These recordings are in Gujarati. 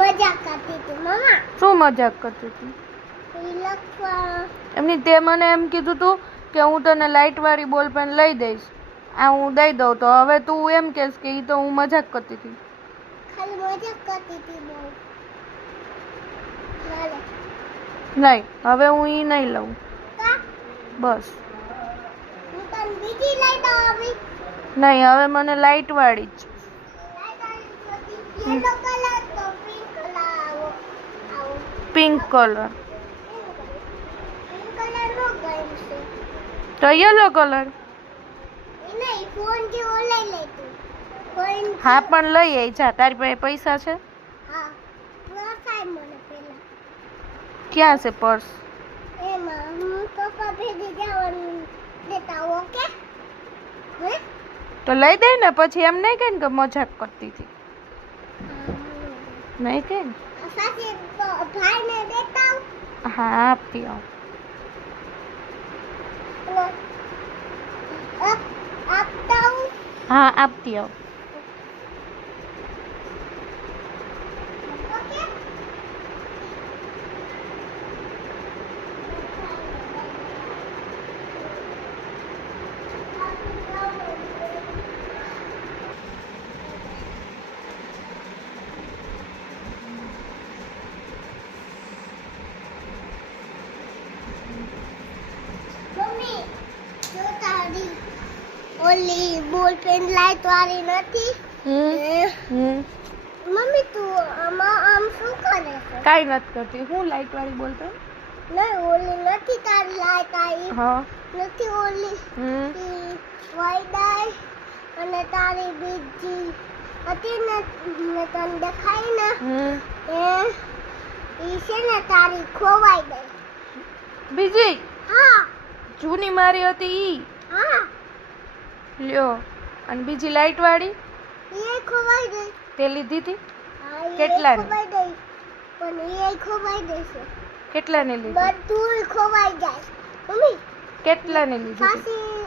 મજાક કરતી હતી મમ્મા. શું મજાક કરતી હતી? એમની તે મને એમ કીધું તું કે હું તને લાઇટ વાળી બોલ પેન લઈ દઈશ. આ હું દઈ દઉં તો હવે તું એમ કહેશ કે ઈ તો હું મજાક કરતી હતી. ખાલી મજાક કરતી હતી બહુ. નહીં, હવે હું ઈ નહીં લઉં. કા? બસ. હું તને બીજી લઈ દઉં આવી. નહીં, હવે મને લાઇટ વાળી જ. યેલો કલર તો પિંક કલર આવો. Pink colour. પિંક કલર નો ગમશે. તો યલો કલર. એ નહીં ફોન જેવો લઈ લે તું. ફોન હા પણ લઈ આઈ જા. તારી પાસે પૈસા છે? હા. વસાય મને પેલા. ક્યાં છે પર્સ? એમાં હું પપ્પા ભેગી જવાનું દેતા ઓકે? હે? તો લઈ દે ને પછી એમ નહીં કહે ને કે મજાક કરતી હતી. નહીં કે? સાચે ભાઈને દેતા આવ. હા આપતી આવ. આપતા આવ. હા આપતી આવ. ઓકે? મમ્મી જો તારી ઓલી બોલ પેન લાઈટ વાળી નથી. મમ્મી તું આમ શું કરે છે? કાંઈ નથી કરતી. હું લાઇટ વાળી બોલ પેન? નહીં ઓલી નથી તારી લાઈટ આવી. હા. નથી ઓલી વાયદાય અને તારી બીજી હતી ને મેં તને દેખાઈ ને એ છે ને તારી ખોવાઈ ગઈ. બીજી હા જૂની મારી હતી ઈ હા લ્યો. અને બીજી લાઇટ વાળી એ ખોવાઈ ગઈ. તે લીધી હતી? હા, એ કેટલાની? ખોવાઈ ગઈ પણ એ ખોવાઈ ગઈ છે. કેટલાની લીધી? બધું ખોવાઈ જાય. મમ્મી કેટલાની લીધી હતી?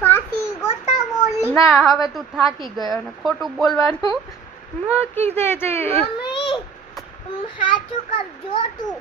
ફાંસી ગોતાવો ઓલી. ના હવે તું થાકી ગયો અને ખોટું બોલવાનું મૂકી દેજે. મમ્મી સાચું કરજો તું.